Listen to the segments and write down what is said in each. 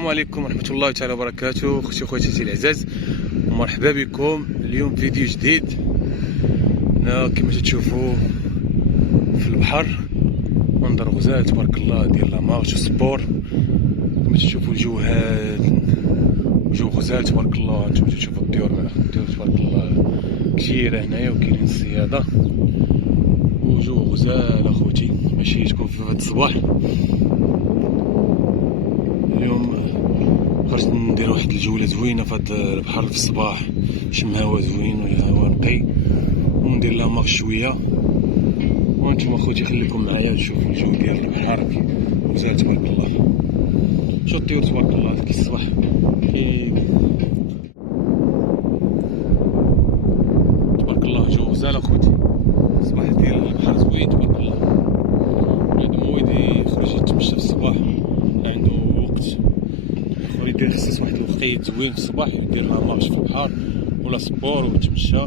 السلام عليكم ورحمة الله تعالى وبركاته. اختي وخواتاتي العزاز، ومرحبا بكم اليوم فيديو جديد. هنا كما تشوفوا في البحر منظر غزال تبارك الله ديال لا مارش سبور. كما تشوفوا الجو هاد جو غزال تبارك الله. نتوما تشوفوا الطيور تبارك الله كثيرة هنايا وكاينين الصيادة وجو غزال اخوتي. ماشي تكون في هاد الصباح. اليوم خرجت ندير واحد الجوله زوينه في هذا البحر في الصباح، شم هوا زوين والهوا نقي، وندير لا مارش شويه. وانتم اخوتي خليكم معايا تشوفوا الجو ديال البحر غزال تبارك الله. شو الطيور تبارك الله ديك الصباح تبارك الله. جو غزال اخوتي، الصباح ديال البحر زوين تبارك الله. بنادم هو يخرج يتمشى في الصباح عنده وقت، يدير يخصص واحد الوقيت زوين في الصباح يدير لا مارش في البحر ولا سبور ويتمشى.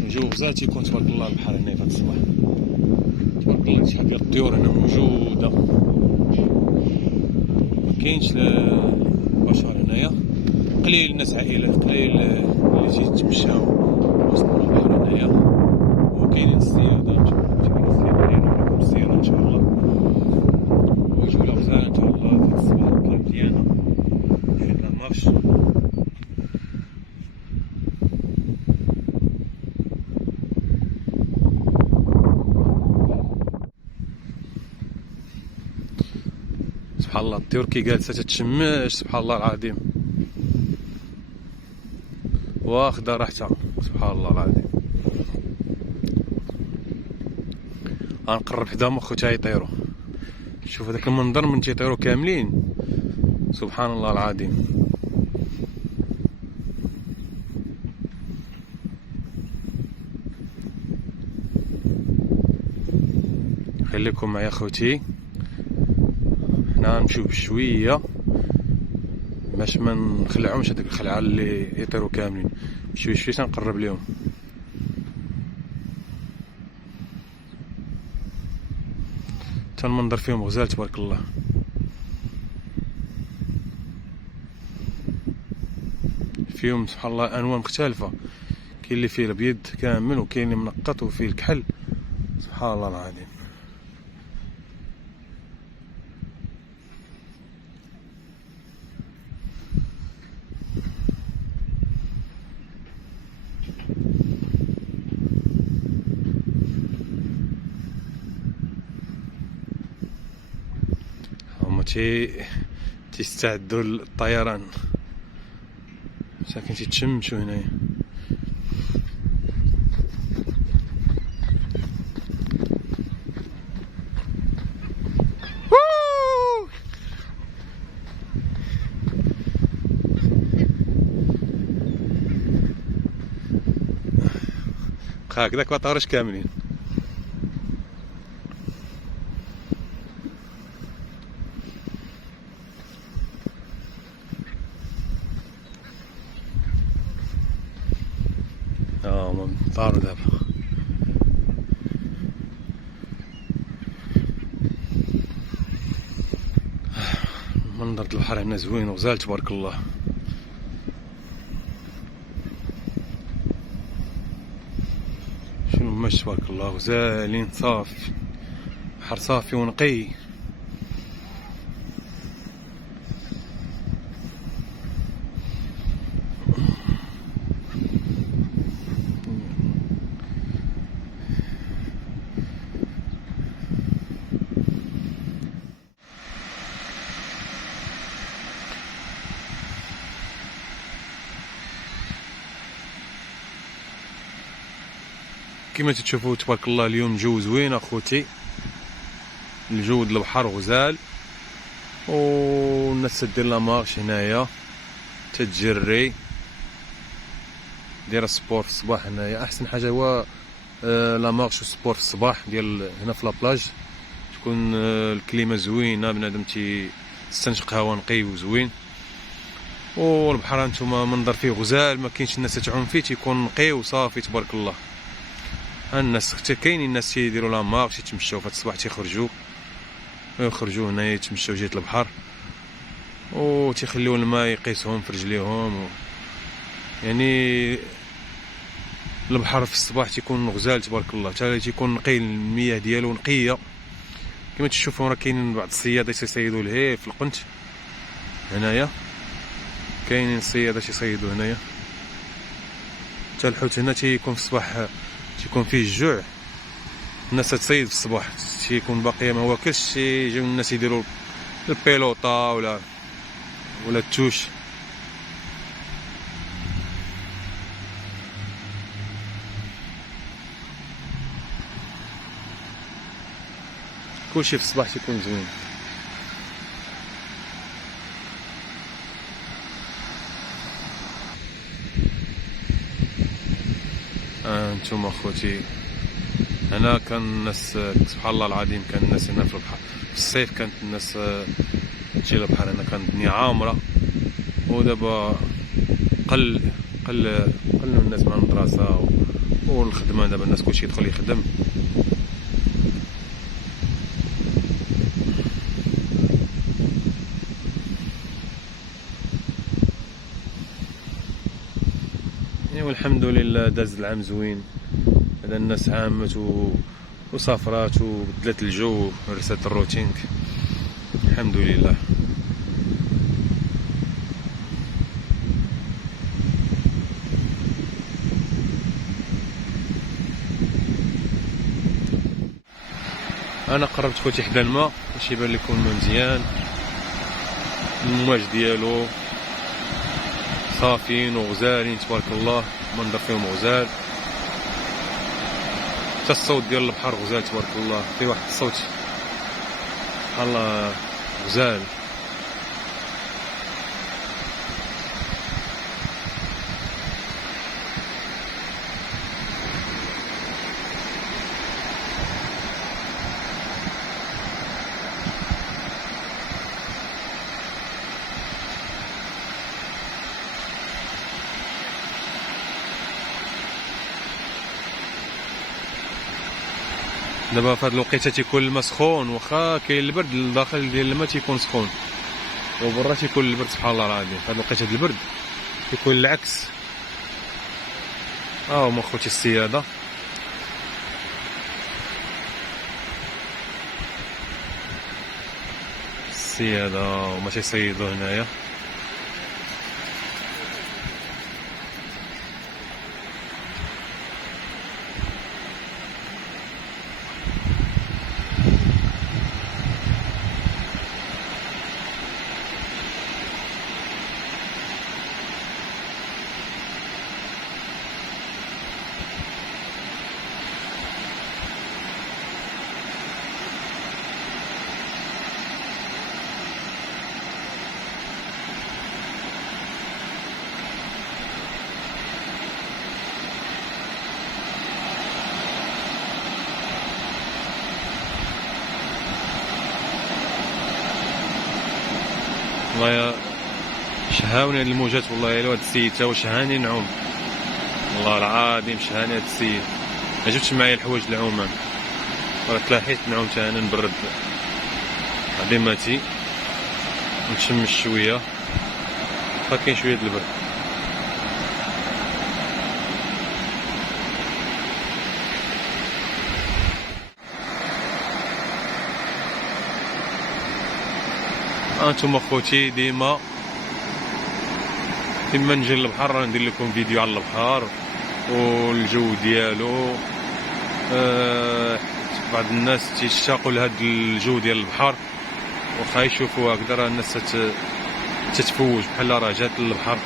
الجو غزال تيكون تبارك الله البحر هنا في هاد الصباح تبارك الله. شحال ديال الطيور هنا موجوده، مكاينش البشر هنايا، قليل الناس عائلات قليل اللي تيجي يتمشاو وسط البحر هنايا. وكاينين الصيادة، كاينين الصيادة ديالهم الصيادة ان شاء الله. وجولة غزالة ان شاء الله في هاد الصباح كانت مزيانة ديال لا مارش. سبحان الله الطيور كي جالسة تتشمش سبحان الله العظيم، واخدة راحتها سبحان الله العظيم. غنقرب حداهم اخوتي يطيروا. شوف هذاك المنظر من تيطيروا كاملين سبحان الله العظيم. خليكم معايا اخوتي، حنا نمشيو بشويه باش ما نخلعهمش هذيك الخلعه اللي يطيروا كاملين. بشويه شويه تنقرب ليهم. حتى المنظر فيهم غزال تبارك الله. فيهم سبحان الله انواع مختلفه، كاين اللي فيه الابيض كامل وكاين اللي منقط وفيه الكحل سبحان الله العظيم. هما تيستعدوا للطيران، ساكن تيتشمشوا هنايا. هكذاك ما طارش كاملين. هما طاروا دابا. منظر البحر هنا زوين وغزال تبارك الله. شنو ماش تبارك الله غزالين صافي، بحر صافي ونقي. كما تشوفوا تبارك الله اليوم جو زوين اخوتي، الجو د البحر غزال، والناس تدير لا مارش هنايا تتجري دايره سبور في الصباح. هنايا احسن حاجه هو لا مارش والسبور في الصباح ديال هنا في لابلاج. تكون الكليمه زوينه، بنادم تستنشق هوا نقي وزوين. والبحر هانتوما منظر فيه غزال، ما كاينش الناس تعوم فيه، تيكون نقي وصافي تبارك الله. الناس حتى كاينين الناس تيديروا لا مارش يتمشاو في هاد الصباح، تيخرجوا هنا يتمشاو جهه البحر. و تيخليو الماء يقيسهم في رجليهم يعني البحر في الصباح تيكون غزال تبارك الله، حتى تيكون نقي، المياه ديالو نقيه كما تشوفوا. راه كاينين بعض الصيادة تيصيدوا لهيه في القنت هنايا، كاينين الصيادة تيصيدوا هنايا. حتى الحوت هنا تيكون في الصباح تيكون فيه الجوع، الناس تصيد في الصباح، تيكون باقي ما واكلش، تيجيو الناس يديروا البيلوطه ولا التوش. كلشي في الصباح تيكون زوين. انتم خوتي، هنا كان الناس سبحان الله العظيم، كان الناس هنا في البحر في الصيف، كانت الناس تجي للبحر هنا، كانت الدنيا عامرة. ودابا قل الناس مع المدرسة والخدمة، دابا الناس كلشي يدخل يخدم. والحمد لله داز العام زوين، هذا الناس عامت وسافرات وبدلت الجو ورست الروتين، الحمد لله. انا قربت خوتي حدا الماء باش يبان لكم الماء مزيان، المواج ديالو صافيين وغزالين تبارك الله، منظر فيهم غزال، حتى الصوت ديال البحر غزال تبارك الله، فيه واحد الصوت سبحان الله غزال. دابا في هاد الوقيته تيكون الماء سخون، واخا كاين البرد الداخل ديال الماء تيكون سخون، وبرا تيكون البرد سبحان الله العظيم. في هاد الوقيته ديال البرد تيكون العكس. هما خوتي الصيادة، وما تيصيدوا هنايا. والله شهاوني هاد الموجات، والله الا هاد السيد تا هو شهاني نعوم، والله العظيم شهاني هاد السيد. ما جبتش معايا الحوايج العومان، راه تلاحيت نعوم تا انا نبرد عظيماتي ونشمش شويه، كاين شويه د البرد. انتم اخوتي ديما نجي للبحر ندير لكم فيديو على البحر والجو ديالو. بعض الناس تيشتاقوا لهذا الجو ديال البحر، واخا يشوفوا هكذا راه الناس تتفوج بحال راه جات للبحر،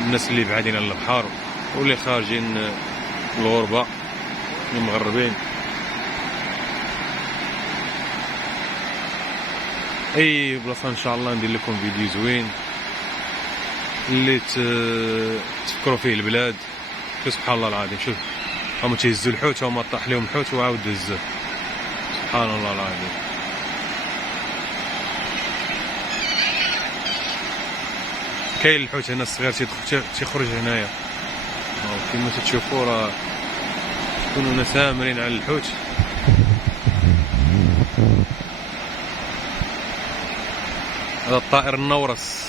الناس اللي بعادين على البحر واللي خارجين الغربه المغربين. اي بلاصه ان شاء الله ندير لكم فيديو زوين اللي تفكروا فيه البلاد. سبحان الله العظيم، شوف هما تيهزوا الحوت، هما طاح لهم الحوت وعاود هزوه، سبحان الله العظيم. كاين الحوت هنا الصغير تيخرج هنايا كما تشوفوا، راه كلنا سامرين على الحوت. هذا الطائر النورس.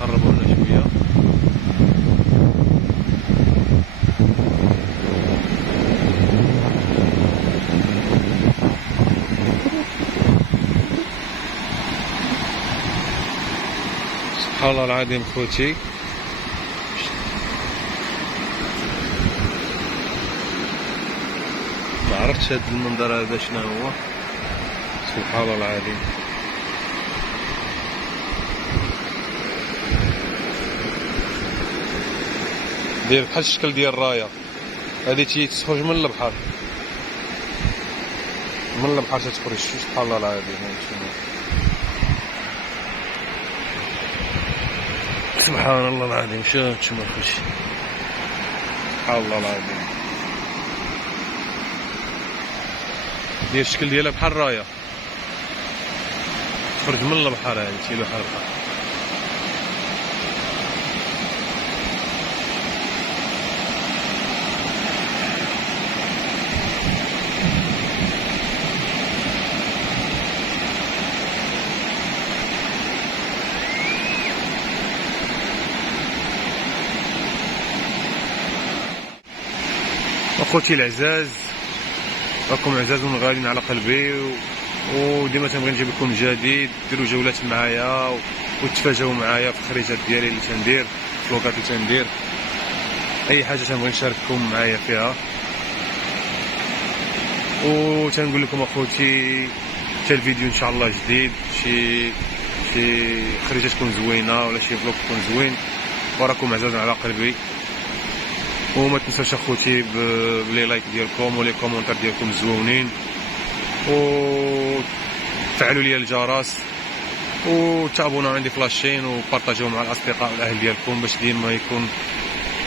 قربوا لنا شويه. سبحان الله العظيم خوتي، ما عرفتش هذا المنظر هذا شنو هو. سبحان الله العظيم. داير بحال الشكل ديال الرايه هذه تخرج من البحر، من البحر تتخرج. سبحان الله العظيم. سبحان الله العظيم. شوف ما خوش، سبحان الله العظيم. داير الشكل ديالها بحال الرايه، تخرج من البحر. هذه تيلو بحال البحر. اخوتي العزاز، راكم عزاز غاليين على قلبي، وديما تنبغي نجيب لكم جديد. ديروا جولات معايا وتفاجئوا معايا في الخريجات ديالي اللي تندير، في الفلوقات اللي تندير. اي حاجه تنبغي نشارككم معايا فيها. وتنقول لكم اخوتي حتى الفيديو ان شاء الله جديد، شي خريجه تكون زوينه ولا شي فلوق تكون زوين، وراكم عزاز على قلبي. وما تنساوش اخوتي بلي لايك ديالكم ولي كومونتير ديالكم زوينين، وتفعلوا لي الجرس، وتابوناو عندي في لاشين، وبارطاجيو مع الاصدقاء والاهل ديالكم باش ديما يكون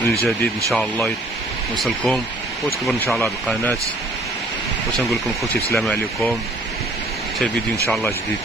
الجديد ان شاء الله يوصلكم وتكبر ان شاء الله القناه. وتنقول لكم خوتي السلام عليكم، حتى الفيديو ان شاء الله جديد.